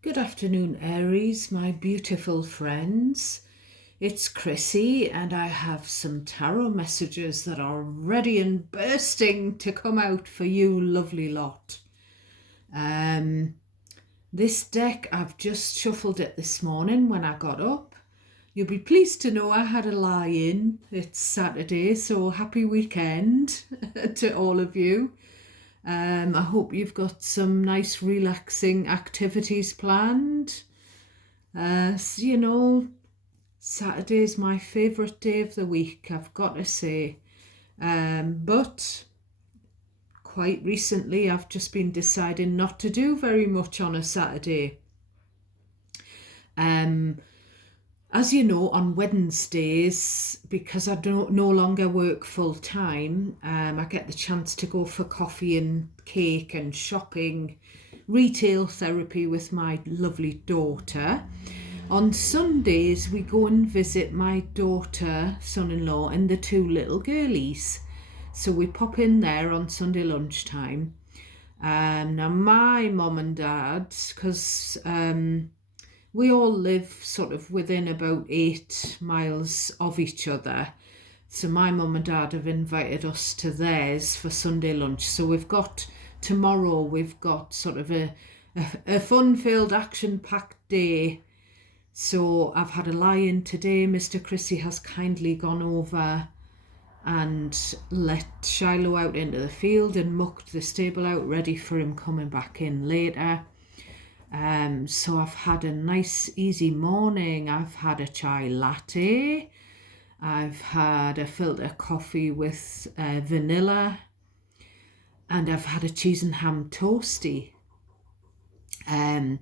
Good afternoon, Aries, my beautiful friends. It's Chrissy, and I have some tarot messages that are ready and bursting to come out for you, lovely lot. This deck, I've just shuffled it this morning when I got up. You'll be pleased to know I had a lie-in. It's Saturday, so happy weekend to all of you. I hope you've got some nice relaxing activities planned. Saturday's my favourite day of the week, I've got to say. But quite recently, I've just been deciding not to do very much on a Saturday. As you know, on Wednesdays, because I don't no longer work full time, I get the chance to go for coffee and cake and shopping, retail therapy with my lovely daughter. On Sundays, we go and visit my daughter, son-in-law, and the two little girlies. So we pop in there on Sunday lunchtime. Now, my mum and dad, because we all live sort of within about 8 miles of each other. So my mum and dad have invited us to theirs for Sunday lunch. So tomorrow we've got sort of a fun-filled, action-packed day. So I've had a lie-in today. Mr. Chrissy has kindly gone over and let Shiloh out into the field and mucked the stable out, ready for him coming back in later. So I've had a nice easy morning. I've had a chai latte. I've had a filter coffee with vanilla, and I've had a cheese and ham toasty. I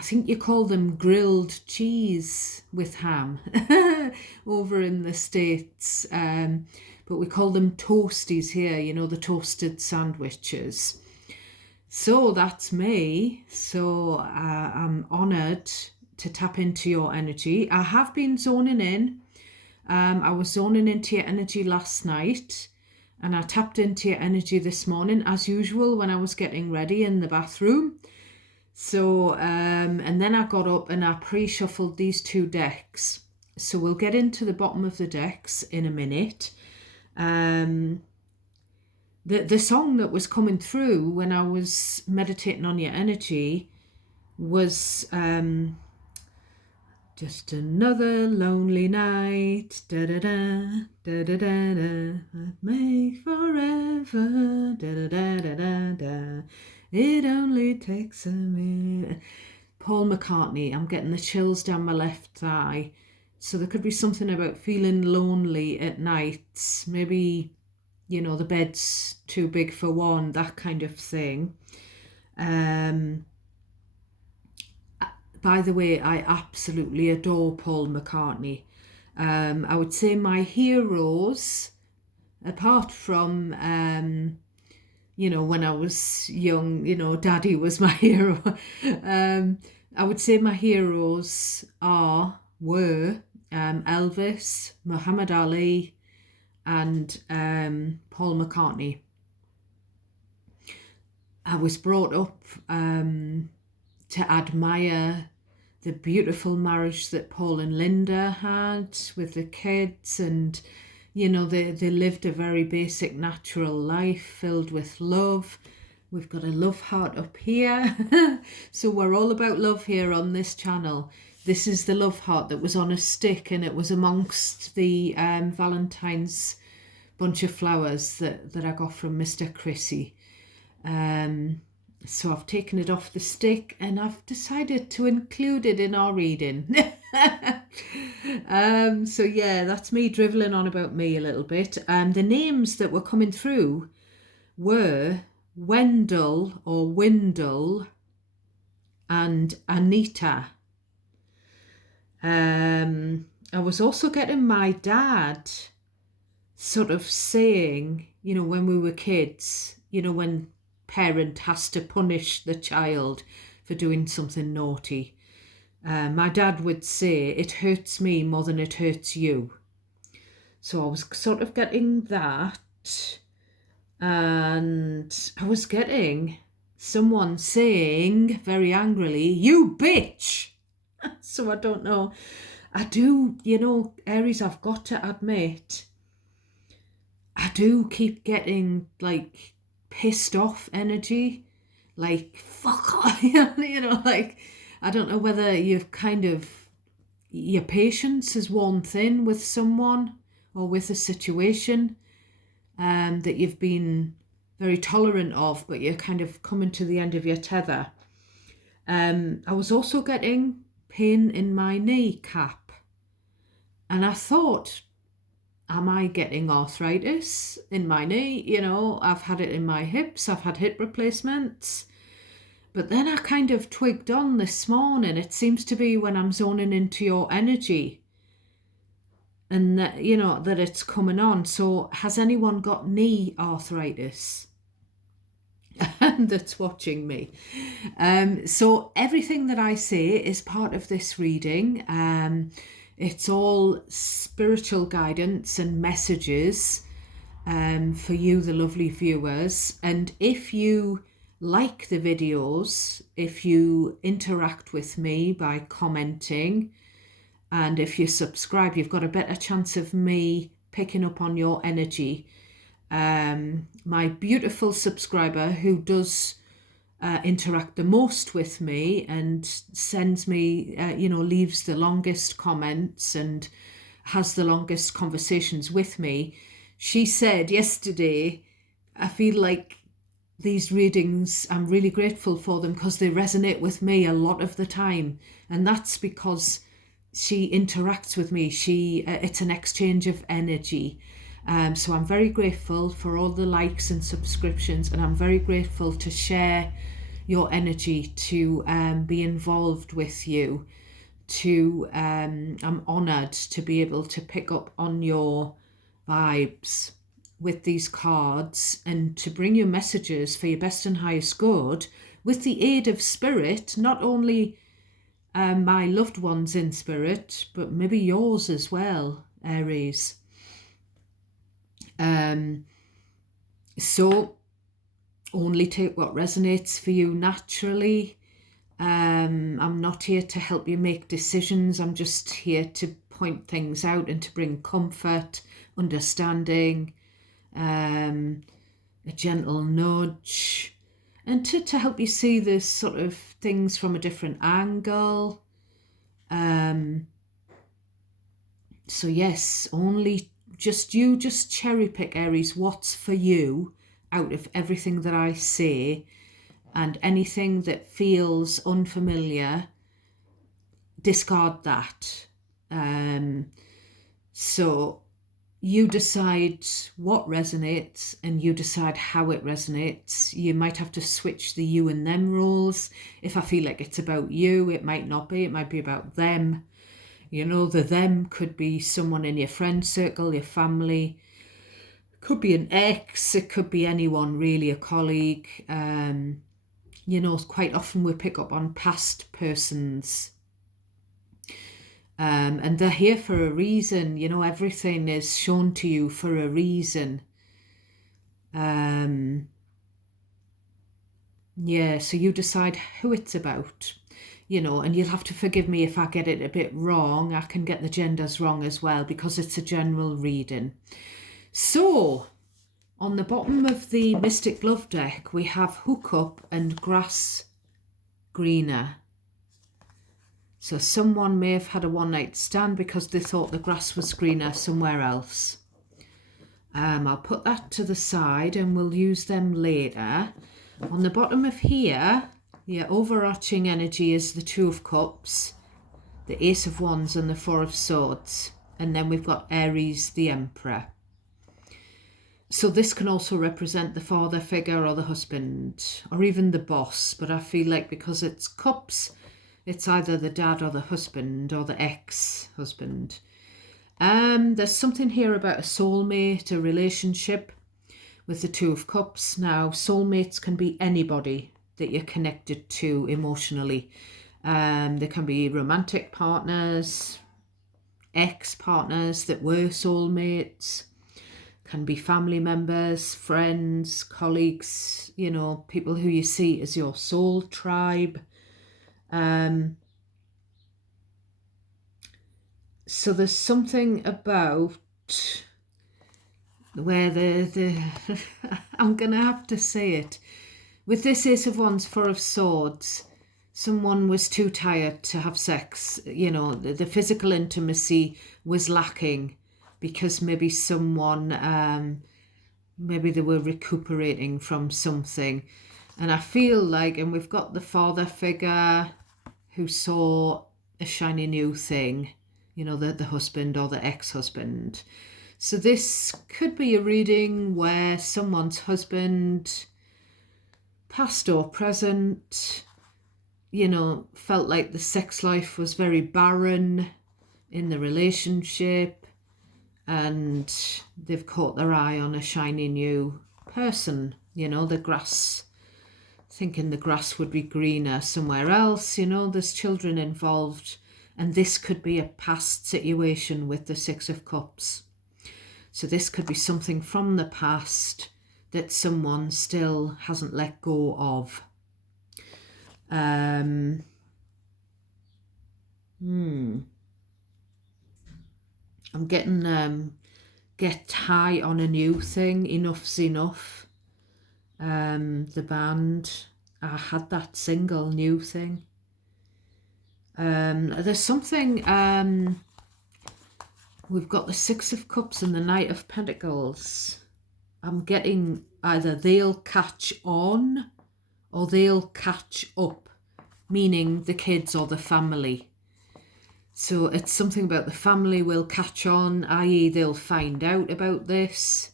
think you call them grilled cheese with ham over in the States, but we call them toasties here, the toasted sandwiches. So that's me. So I'm honoured to tap into your energy. I have been zoning in. I was zoning into your energy last night, and I tapped into your energy this morning, as usual, when I was getting ready in the bathroom. So, and then I got up and I pre-shuffled these two decks. So we'll get into the bottom of the decks in a minute. The song that was coming through when I was meditating on your energy was just another lonely night, da da da da da da da, make forever, da da da da da da. It only takes a minute. Paul McCartney. I'm getting the chills down my left thigh. So there could be something about feeling lonely at night. Maybe, the bed's too big for one, that kind of thing. By the way, I absolutely adore Paul McCartney. I would say my heroes, apart from, when I was young, Daddy was my hero. I would say my heroes were Elvis, Muhammad Ali, and Paul McCartney. I was brought up to admire the beautiful marriage that Paul and Linda had with the kids, and they lived a very basic natural life filled with love. We've got a love heart up here. So we're all about love here on this channel. This is the love heart that was on a stick, and it was amongst the Valentine's bunch of flowers that I got from Mr. Chrissy. So I've taken it off the stick and I've decided to include it in our reading. So yeah, that's me drivelling on about me a little bit. The names that were coming through were Wendell or Windle and Anita. I was also getting my dad sort of saying, when we were kids, when parent has to punish the child for doing something naughty. My dad would say, it hurts me more than it hurts you. So I was sort of getting that. And I was getting someone saying very angrily, "You bitch!" So I don't know. I do, Aries, I've got to admit, I do keep getting like pissed off energy, like fuck off, like I don't know whether you've kind of, your patience is worn thin with someone or with a situation that you've been very tolerant of, but you're kind of coming to the end of your tether. I was also getting pain in my kneecap, and I thought, am I getting arthritis in my knee? I've had it in my hips, I've had hip replacements. But then I kind of twigged on this morning, it seems to be when I'm zoning into your energy and that, that it's coming on. So has anyone got knee arthritis? That's watching me. So everything that I say is part of this reading. It's all spiritual guidance and messages for you, the lovely viewers. And if you like the videos, if you interact with me by commenting, and if you subscribe, you've got a better chance of me picking up on your energy. My beautiful subscriber who does interact the most with me and sends me, leaves the longest comments and has the longest conversations with me, she said yesterday, I feel like these readings, I'm really grateful for them because they resonate with me a lot of the time. And that's because she interacts with me. It's an exchange of energy. So I'm very grateful for all the likes and subscriptions, and I'm very grateful to share your energy, to be involved with you, I'm honoured to be able to pick up on your vibes with these cards and to bring you messages for your best and highest good with the aid of spirit, not only my loved ones in spirit, but maybe yours as well, Aries. So only take what resonates for you naturally. I'm not here to help you make decisions. I'm just here to point things out and to bring comfort, understanding, a gentle nudge, and to help you see this sort of things from a different angle. So yes, only just cherry pick, Aries, what's for you out of everything that I say, and anything that feels unfamiliar, discard that. So you decide what resonates and you decide how it resonates. You might have to switch the you and them roles. If I feel like it's about you, it might not be. It might be about them. The them could be someone in your friend circle, your family. It could be an ex. It could be anyone really, a colleague. Quite often we pick up on past persons. And they're here for a reason. Everything is shown to you for a reason. So you decide who it's about, and you'll have to forgive me if I get it a bit wrong. I can get the genders wrong as well because it's a general reading. So on the bottom of the Mystic Love deck, we have Hook Up and Grass Greener. So someone may have had a one-night stand because they thought the grass was greener somewhere else. I'll put that to the side and we'll use them later. On the bottom of here, your overarching energy is the Two of Cups, the Ace of Wands and the Four of Swords. And then we've got Aries, the Emperor. So this can also represent the father figure or the husband or even the boss. But I feel like because it's cups, it's either the dad or the husband or the ex-husband. There's something here about a soulmate, a relationship with the Two of Cups. Now, soulmates can be anybody that you're connected to emotionally. They can be romantic partners, ex-partners that were soulmates. Can be family members, friends, colleagues, you know, people who you see as your soul tribe. So there's something about where the I'm going to have to say it. With this Ace of Wands, Four of Swords, someone was too tired to have sex. You know, the physical intimacy was lacking because maybe someone, maybe they were recuperating from something. And I feel like, and we've got the father figure who saw a shiny new thing, you know, the husband or the ex-husband. So this could be a reading where someone's husband, past or present, you know, felt like the sex life was very barren in the relationship, and they've caught their eye on a shiny new person, you know, thinking the grass would be greener somewhere else, you know, there's children involved, and this could be a past situation with the Six of Cups. So this could be something from the past that someone still hasn't let go of. I'm getting get high on a new thing, enough's enough. The band, I had that single, New Thing. There's something, we've got the Six of Cups and the Knight of Pentacles. I'm getting either they'll catch on or they'll catch up, meaning the kids or the family. So it's something about the family will catch on, i.e. they'll find out about this,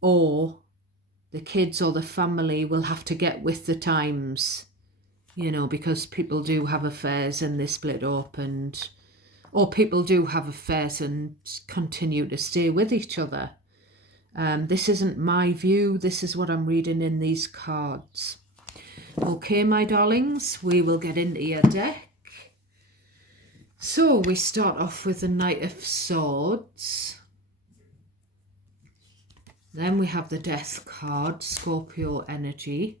or the kids or the family will have to get with the times, you know, because people do have affairs and they split up, or people do have affairs and continue to stay with each other. This isn't my view, this is what I'm reading in these cards. Okay, my darlings, we will get into your deck. So we start off with the Knight of Swords. Then we have the Death card, Scorpio energy.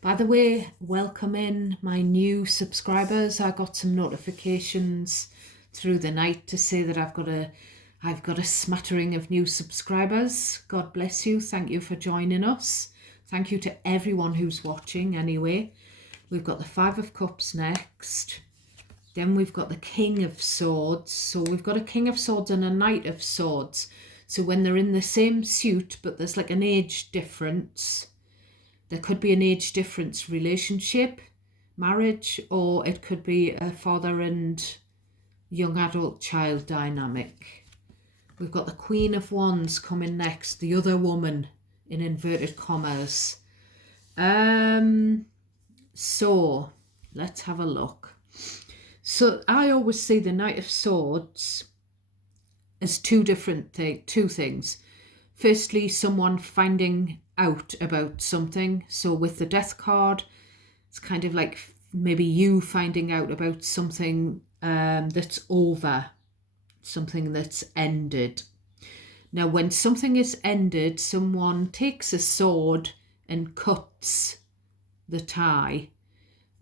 By the way, welcome in my new subscribers. I got some notifications through the night to say that I've got a smattering of new subscribers. God bless you. Thank you for joining us. Thank you to everyone who's watching anyway. We've got the Five of Cups next. Then we've got the King of Swords. So we've got a King of Swords and a Knight of Swords. So when they're in the same suit, but there's like an age difference, there could be an age difference relationship, marriage, or it could be a father and young adult child dynamic. We've got the Queen of Wands coming next, the other woman in inverted commas. So let's have a look. So I always see the Knight of Swords as two things. Firstly, someone finding out about something. So with the Death card, it's kind of like maybe you finding out about something that's over, something that's ended. Now, when something is ended, someone takes a sword and cuts the tie.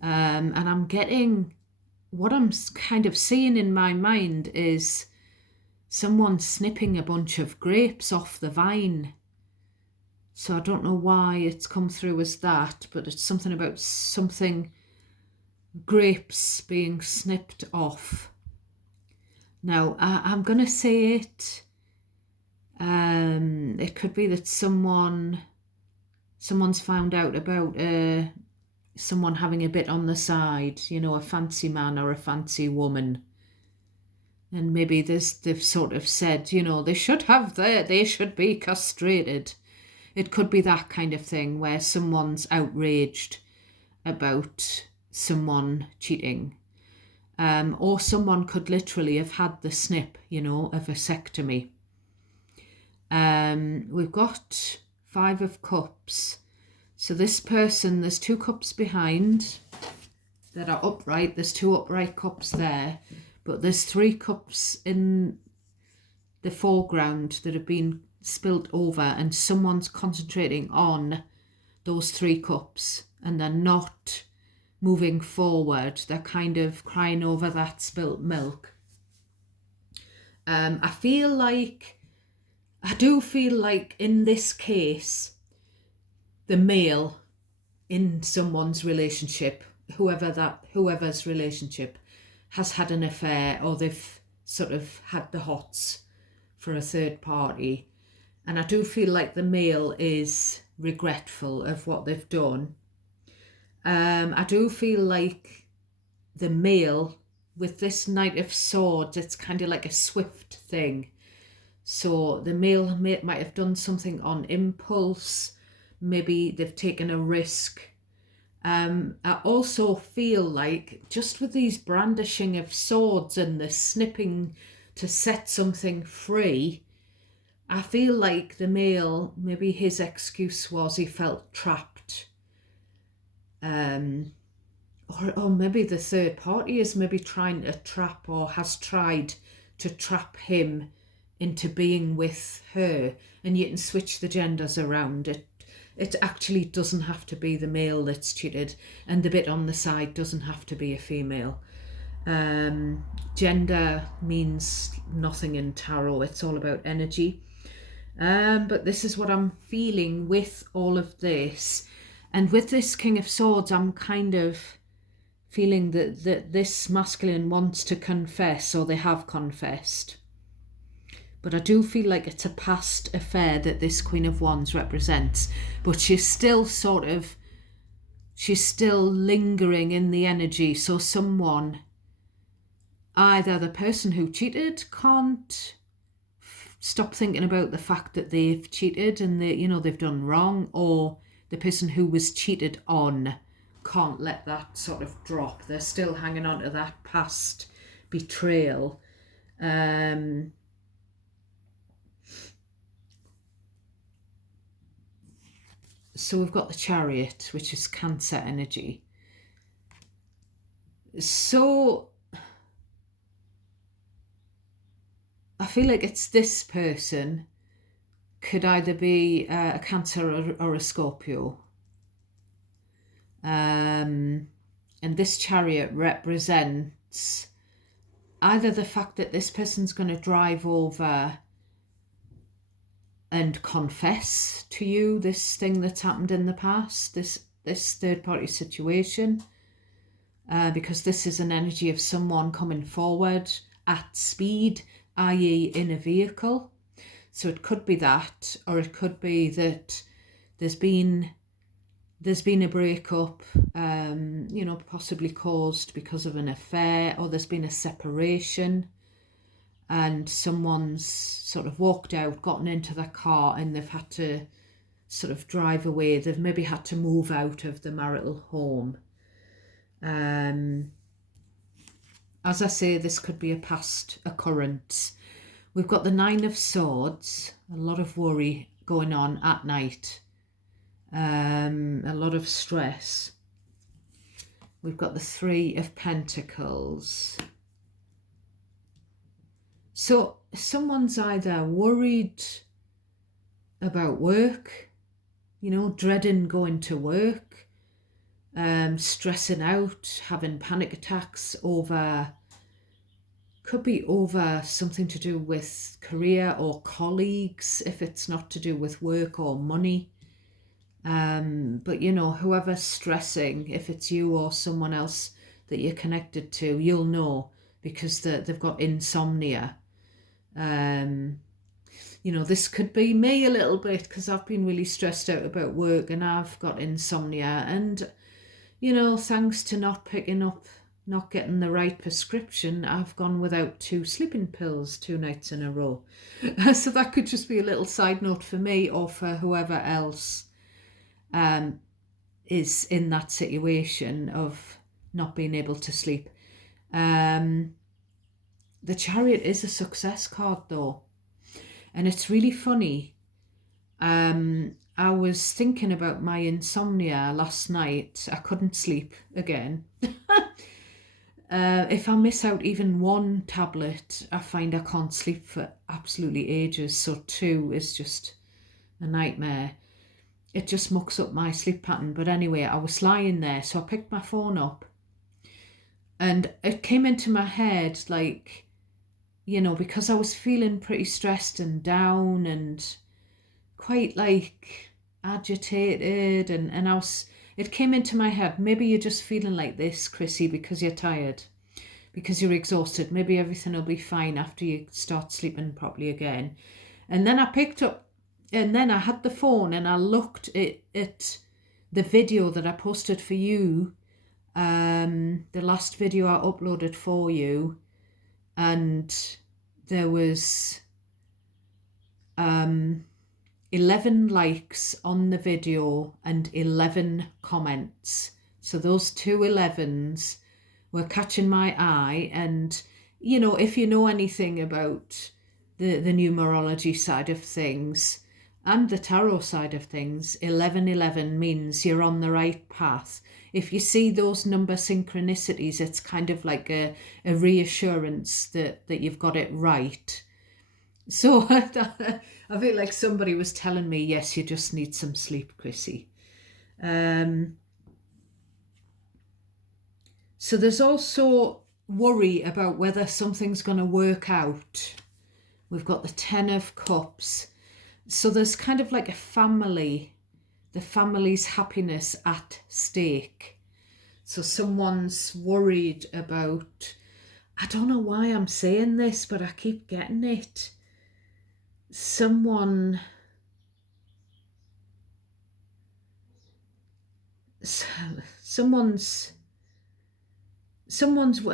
And I'm getting, what I'm kind of seeing in my mind is someone snipping a bunch of grapes off the vine. So I don't know why it's come through as that, but it's something about grapes being snipped off. Now, I'm going to say it. It could be that someone's found out about someone having a bit on the side, you know, a fancy man or a fancy woman. And maybe they've sort of said, you know, they should be castrated. It could be that kind of thing where someone's outraged about someone cheating. Or someone could literally have had the snip, you know, a vasectomy. We've got Five of Cups. So this person, there's two cups behind that are upright. There's two upright cups there, but there's three cups in the foreground that have been spilt over, and someone's concentrating on those 3 cups and they're not moving forward. They're kind of crying over that spilt milk. I do feel like in this case, the male in someone's relationship, whoever's relationship, has had an affair, or they've sort of had the hots for a third party. And I do feel like the male is regretful of what they've done. I do feel like the male, with this Knight of Swords, it's kind of like a swift thing. So the male might have done something on impulse. Maybe they've taken a risk. I also feel like, just with these brandishing of swords and the snipping to set something free, I feel like the male, maybe his excuse was he felt trapped. Or maybe the third party is maybe trying to trap, or has tried to trap him into being with her. And you can switch the genders around. It actually doesn't have to be the male that's cheated, and the bit on the side doesn't have to be a female. Gender means nothing in tarot. It's all about energy. But this is what I'm feeling with all of this. And with this King of Swords, I'm kind of feeling that this masculine wants to confess, or they have confessed. But I do feel like it's a past affair that this Queen of Wands represents. But she's still lingering in the energy. So someone, either the person who cheated can't stop thinking about the fact that they've cheated and they've done wrong, or the person who was cheated on can't let that sort of drop. They're still hanging on to that past betrayal. So we've got the Chariot, which is Cancer energy. So I feel like it's this person could either be a Cancer or a Scorpio. And this Chariot represents either the fact that this person's going to drive over and confess to you this thing that's happened in the past, this third party situation, because this is an energy of someone coming forward at speed, i.e. in a vehicle. So it could be that, or it could be that there's been a breakup, possibly caused because of an affair, or there's been a separation and someone's sort of walked out, gotten into the car, and they've had to sort of drive away. They've maybe had to move out of the marital home. As I say, this could be a past occurrence. We've got the Nine of Swords, a lot of worry going on at night. A lot of stress. We've got the Three of Pentacles. So someone's either worried about work, dreading going to work, stressing out, having panic attacks could be over something to do with career or colleagues, if it's not to do with work or money. But whoever's stressing, if it's you or someone else that you're connected to, you'll know, because they've got insomnia. This could be me a little bit, because I've been really stressed out about work and I've got insomnia, and thanks to not getting the right prescription, I've gone without 2 sleeping pills 2 nights in a row. So that could just be a little side note for me, or for whoever else is in that situation of not being able to sleep. The Chariot is a success card though, and it's really funny. I was thinking about my insomnia last night. I couldn't sleep again. If I miss out even one tablet, I find I can't sleep for absolutely ages. So two is just a nightmare. It just mucks up my sleep pattern. But anyway, I was lying there, so I picked my phone up, and it came into my head, like, because I was feeling pretty stressed and down and quite like agitated, and it came into my head, maybe you're just feeling like this, Chrissy, because you're tired, because you're exhausted. Maybe everything will be fine after you start sleeping properly again. And then I picked up, and then I had the phone and I looked at the video that I posted for you, the last video I uploaded for you, and there was 11 likes on the video and 11 comments. So those two 11s were catching my eye. And, if you know anything about the numerology side of things and the tarot side of things, 1111 means you're on the right path. If you see those number synchronicities, it's kind of like a reassurance that you've got it right. So I feel like somebody was telling me, yes, you just need some sleep, Chrissy. So there's also worry about whether something's going to work out. We've got the 10 of Cups. So there's kind of like a family, the family's happiness at stake. So someone's worried about, I don't know why I'm saying this, but I keep getting it. Someone's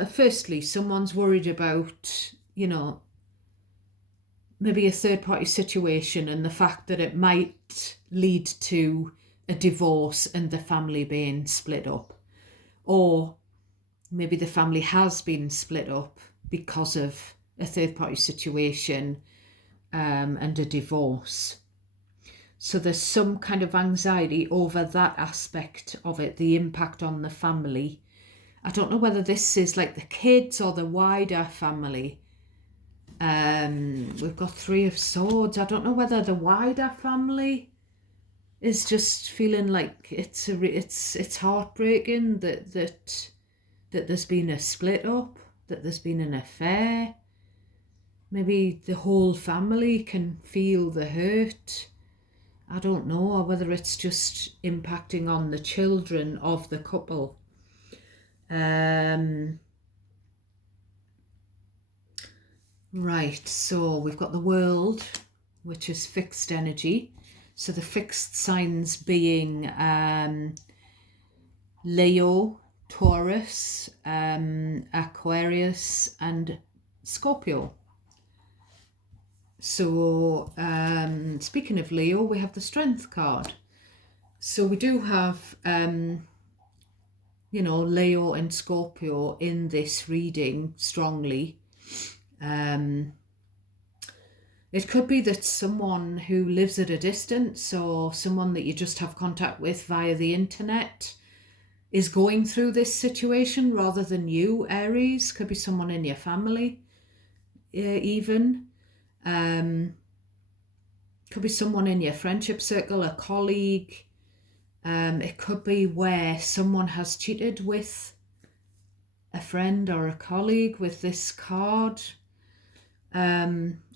firstly, someone's worried about, maybe a third party situation and the fact that it might lead to a divorce and the family being split up. Or maybe the family has been split up because of a third party situation and a divorce. So there's some kind of anxiety over that aspect of it, the impact on the family. I don't know whether this is like the kids or the wider family. We've got 3 of Swords. I don't know whether the wider family is just feeling like it's heartbreaking that there's been a split up, that there's been an affair. Maybe the whole family can feel the hurt. I don't know, or whether it's just impacting on the children of the couple. Right, so we've got the World, which is fixed energy. So the fixed signs being Leo, Taurus, Aquarius, and Scorpio. So speaking of Leo, we have the Strength card. So we do have, Leo and Scorpio in this reading strongly. It could be that someone who lives at a distance or someone that you just have contact with via the internet is going through this situation rather than you, Aries. Could be someone in your family even. Could be someone in your friendship circle, a colleague. It could be where someone has cheated with a friend or a colleague with this card.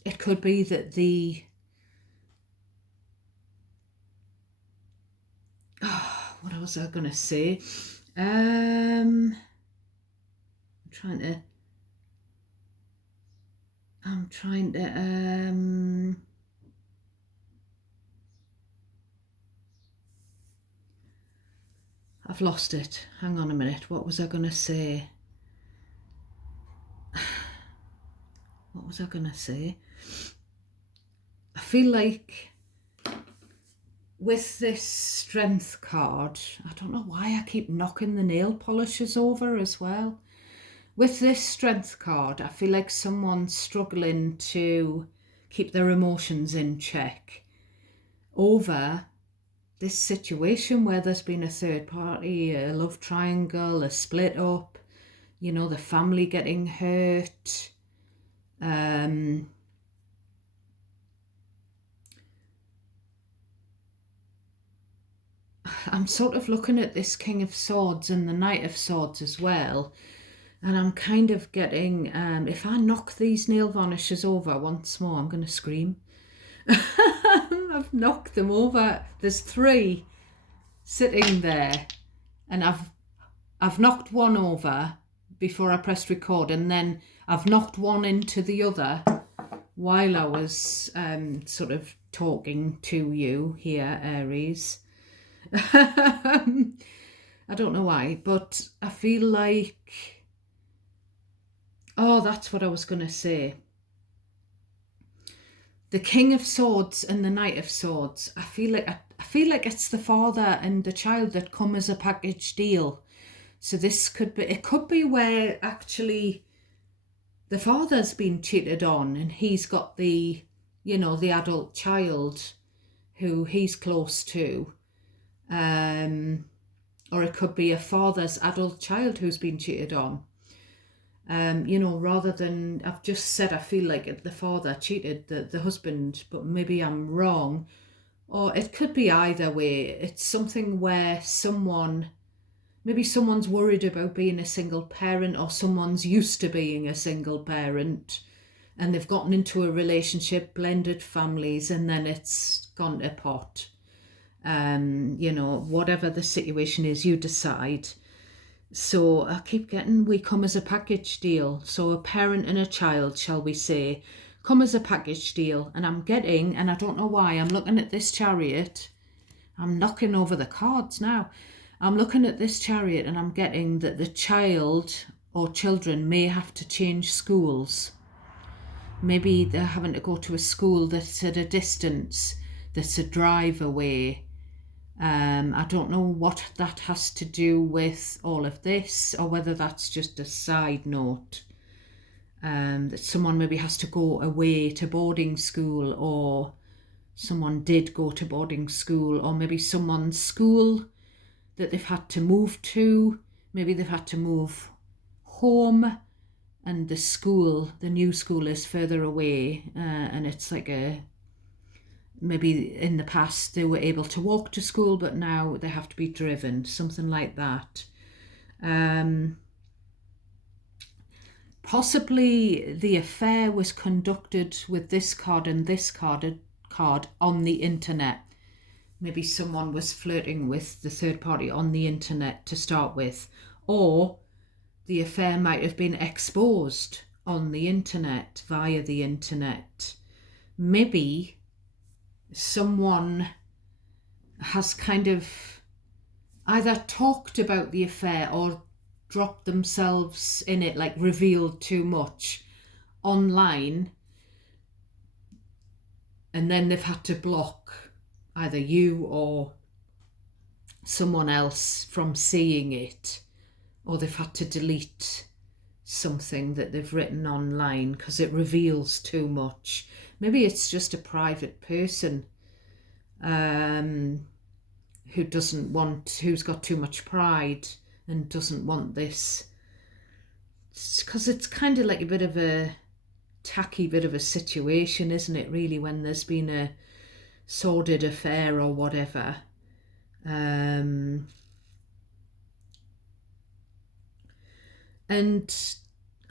It could be that what was I going to say? I'm trying to I've lost it. Hang on a minute. What was I going to say? What was I going to say? I feel like with this Strength card, I don't know why I keep knocking the nail polishers over as well. With this Strength card, I feel like someone's struggling to keep their emotions in check over this situation where there's been a third party, a love triangle, a split up, the family getting hurt. I'm sort of looking at this King of Swords and the Knight of Swords as well. And I'm kind of getting, if I knock these nail varnishes over once more, I'm going to scream. I've knocked them over. There's 3 sitting there, and I've knocked one over before I pressed record, and then I've knocked one into the other while I was sort of talking to you here, Aries. I don't know why, but I feel like, oh, that's what I was going to say. The King of Swords and the Knight of Swords. I feel like it's the father and the child that come as a package deal. So it could be where actually the father's been cheated on and he's got the adult child who he's close to. Or it could be a father's adult child who's been cheated on. Rather than, I've just said I feel like the father cheated the husband, but maybe I'm wrong. Or it could be either way. It's something where maybe someone's worried about being a single parent, or someone's used to being a single parent and they've gotten into a relationship, blended families, and then it's gone to pot. Whatever the situation is, you decide. So I keep getting, we come as a package deal. So a parent and a child, shall we say, come as a package deal. And I'm getting, and I don't know why, I'm looking at this Chariot. I'm knocking over the cards now. I'm looking at this Chariot and I'm getting that the child or children may have to change schools. Maybe they're having to go to a school that's at a distance, that's a drive away. I don't know what that has to do with all of this, or whether that's just a side note. That someone maybe has to go away to boarding school, or someone did go to boarding school, or maybe someone's school that they've had to move to. Maybe they've had to move home and the new school is further away, and it's like maybe in the past they were able to walk to school, but now they have to be driven, something like that. Possibly the affair was conducted with this card and this card on the internet. Maybe someone was flirting with the third party on the internet to start with, or the affair might have been exposed on the internet, via the internet. Maybe someone has kind of either talked about the affair or dropped themselves in it, like revealed too much online, and then they've had to block either you or someone else from seeing it, or they've had to delete something that they've written online because it reveals too much. Maybe it's just a private person who's got too much pride and doesn't want this. Because it's kind of like a bit of a tacky bit of a situation, isn't it, really, when there's been a sordid affair or whatever. And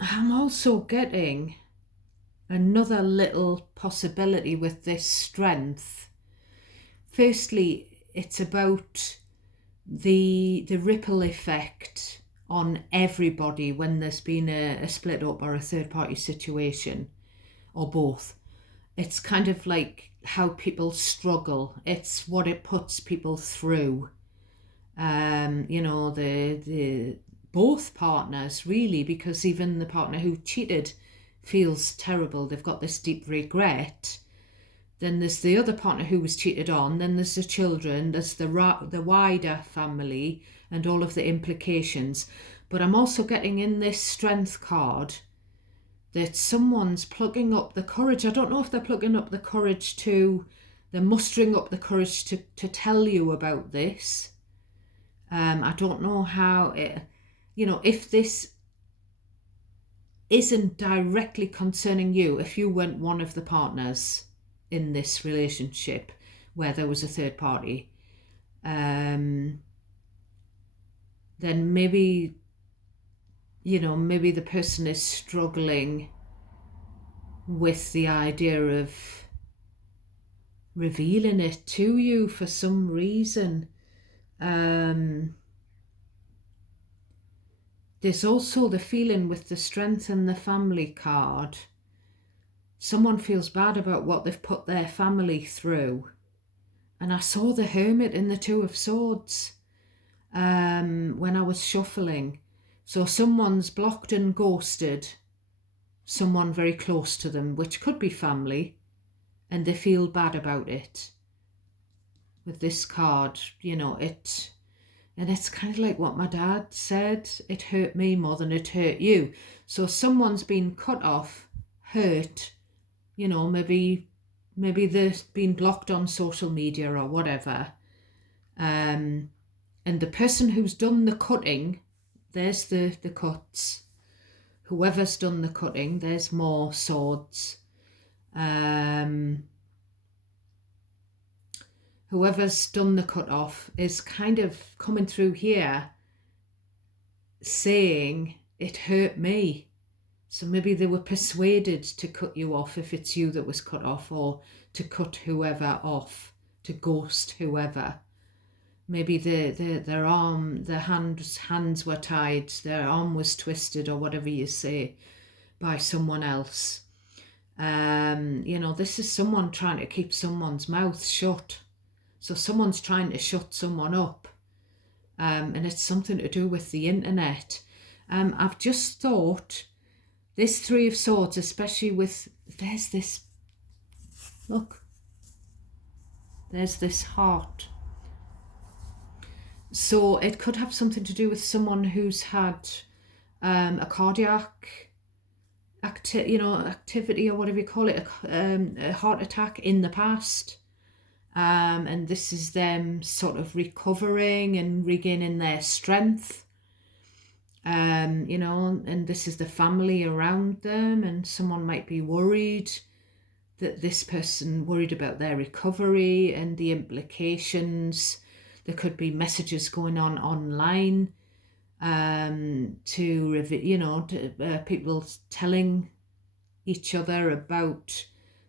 I'm also getting another little possibility with this strength. Firstly, it's about the ripple effect on everybody when there's been a split up or a third party situation, or both. It's kind of like how people struggle. It's what it puts people through. The both partners, really, because even the partner who cheated feels terrible. They've got this deep regret. Then there's the other partner who was cheated on. Then there's the children. There's the wider family and all of the implications. But I'm also getting in this strength card that someone's plugging up the courage. I don't know if they're plugging up the courage they're mustering up the courage to tell you about this. I don't know how if this isn't directly concerning you if you weren't one of the partners in this relationship where there was a third party, then maybe, maybe the person is struggling with the idea of revealing it to you for some reason. There's also the feeling with the Strength and the Family card. Someone feels bad about what they've put their family through. And I saw the Hermit in the Two of Swords when I was shuffling. So someone's blocked and ghosted someone very close to them, which could be family, and they feel bad about it. With this card, and it's kind of like what my dad said, it hurt me more than it hurt you. So someone's been cut off, hurt, maybe they've been blocked on social media or whatever. And the person who's done the cutting, there's the cuts. Whoever's done the cutting, there's more swords. Whoever's done the cut off is kind of coming through here saying it hurt me. So maybe they were persuaded to cut you off if it's you that was cut off, or to cut whoever off, to ghost whoever. Maybe their hands were tied, their arm was twisted, or whatever you say, by someone else. This is someone trying to keep someone's mouth shut. So someone's trying to shut someone up. And it's something to do with the internet. I've just thought, this Three of Swords, especially with, there's this heart. So it could have something to do with someone who's had a cardiac activity, or whatever you call it, a heart attack in the past. And this is them sort of recovering and regaining their strength. And this is the family around them, and someone might be worried that this person worried about their recovery and the implications. There could be messages going on online to people telling each other about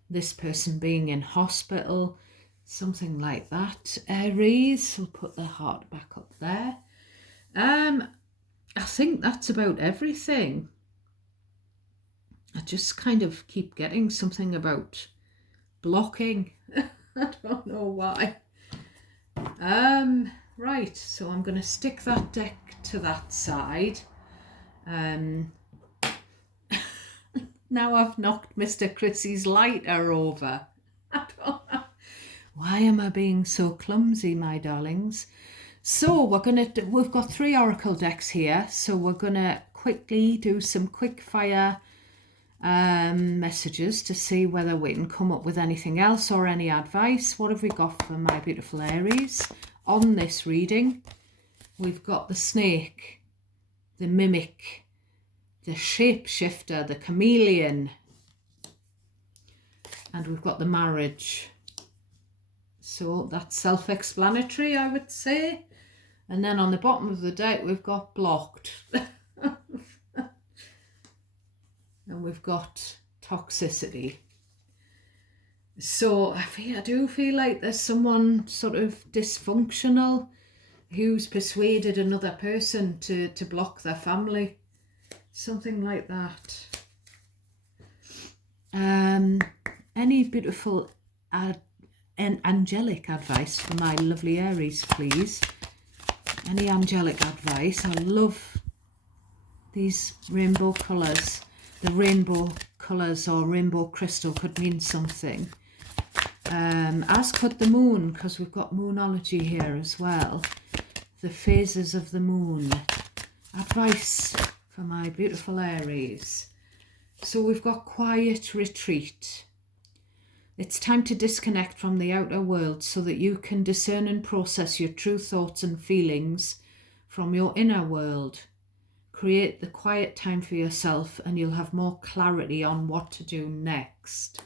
this person being in hospital, something like that. Aries, we'll put the heart back up there. I think that's about everything. I just kind of keep getting something about blocking. I don't know why. Right, so I'm going to stick that deck to that side. Now I've knocked Mr. Chrissy's lighter over. I don't know. Why am I being so clumsy, my darlings? So we've got 3 oracle decks here, so we're gonna quickly do some quick fire messages to see whether we can come up with anything else or any advice. What have we got for my beautiful Aries on this reading? We've got the snake, the mimic, the shapeshifter, the chameleon, and we've got the marriage. So that's self-explanatory, I would say. And then on the bottom of the deck, we've got blocked. And we've got toxicity. So I do feel like there's someone sort of dysfunctional who's persuaded another person to block their family. Something like that. Any beautiful angelic advice for my lovely Aries, please? Any angelic advice? I love these rainbow colours. The rainbow colours or rainbow crystal could mean something. As could the moon, because we've got moonology here as well. The phases of the moon. Advice for my beautiful Aries. So we've got quiet retreat. It's time to disconnect from the outer world so that you can discern and process your true thoughts and feelings from your inner world. create the quiet time for yourself, and you'll have more clarity on what to do next.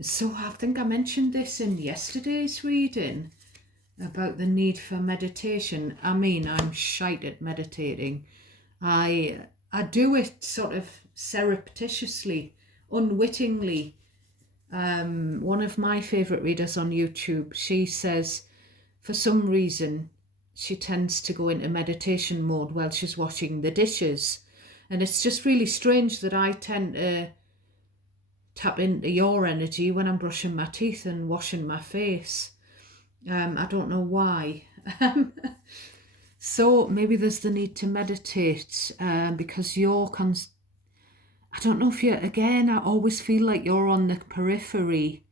So I think I mentioned this in yesterday's reading about the need for meditation. I mean, I'm shite at meditating. I do it sort of surreptitiously, unwittingly. One of my favourite readers on YouTube, she says for some reason she tends to go into meditation mode while she's washing the dishes. And it's just really strange that I tend to tap into your energy when I'm brushing my teeth and washing my face. I don't know why. So maybe there's the need to meditate because you're I don't know if you're, again, I always feel like you're on the periphery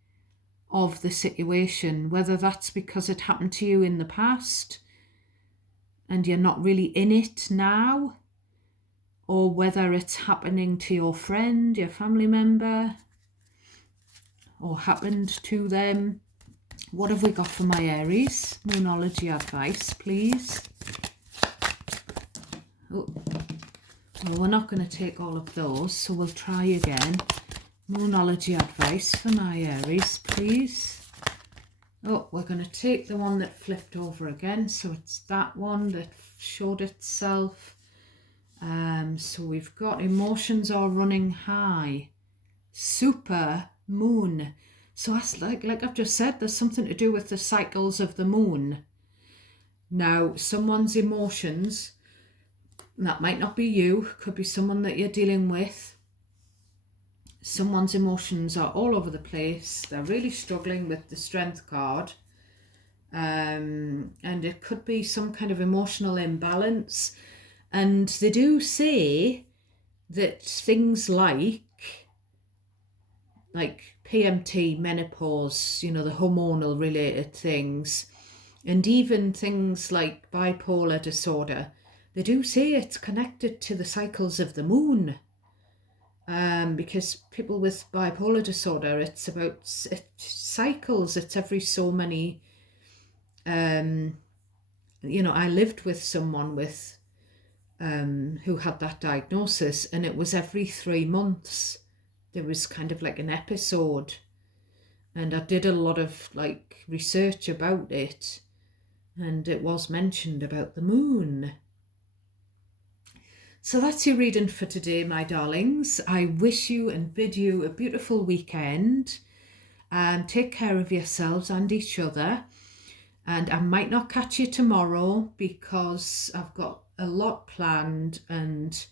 of the situation, whether that's because it happened to you in the past and you're not really in it now, or whether it's happening to your friend, your family member, or happened to them. What have we got for my Aries? Moonology advice, please. Oh, well, we're not going to take all of those, so we'll try again. Moonology advice for my Aries, please. Oh, we're going to take the one that flipped over again, so it's that one that showed itself. So we've got emotions are running high. Super moon. So that's like I've just said, there's something to do with the cycles of the moon. Now, someone's emotions, that might not be you, could be someone that you're dealing with. Someone's emotions are all over the place. They're really struggling with the Strength card. And it could be some kind of emotional imbalance. And they do say that things like PMT, menopause, the hormonal related things, and even things like bipolar disorder, they do say it's connected to the cycles of the moon. Because people with bipolar disorder, it's cycles, it's every so many, I lived with someone with who had that diagnosis, and it was every 3 months there was kind of like an episode, and I did a lot of research about it, and it was mentioned about the moon. So that's your reading for today, my darlings. I wish you and bid you a beautiful weekend, and take care of yourselves and each other. And I might not catch you tomorrow because I've got a lot planned, and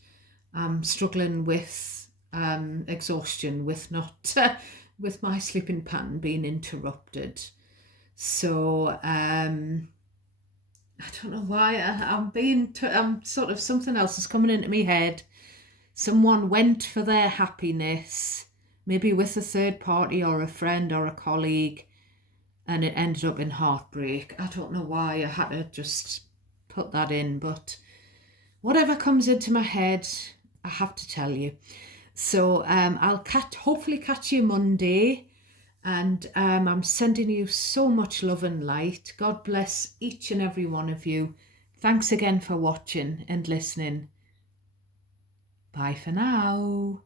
I'm struggling with exhaustion with with my sleeping pattern being interrupted. So I don't know why I'm sort of, something else is coming into my head. Someone went for their happiness, maybe with a third party or a friend or a colleague, and it ended up in heartbreak. I don't know why I had to just put that in, but whatever comes into my head, I have to tell you. So I'll hopefully catch you Monday. And I'm sending you so much love and light. God bless each and every one of you. Thanks again for watching and listening. Bye for now.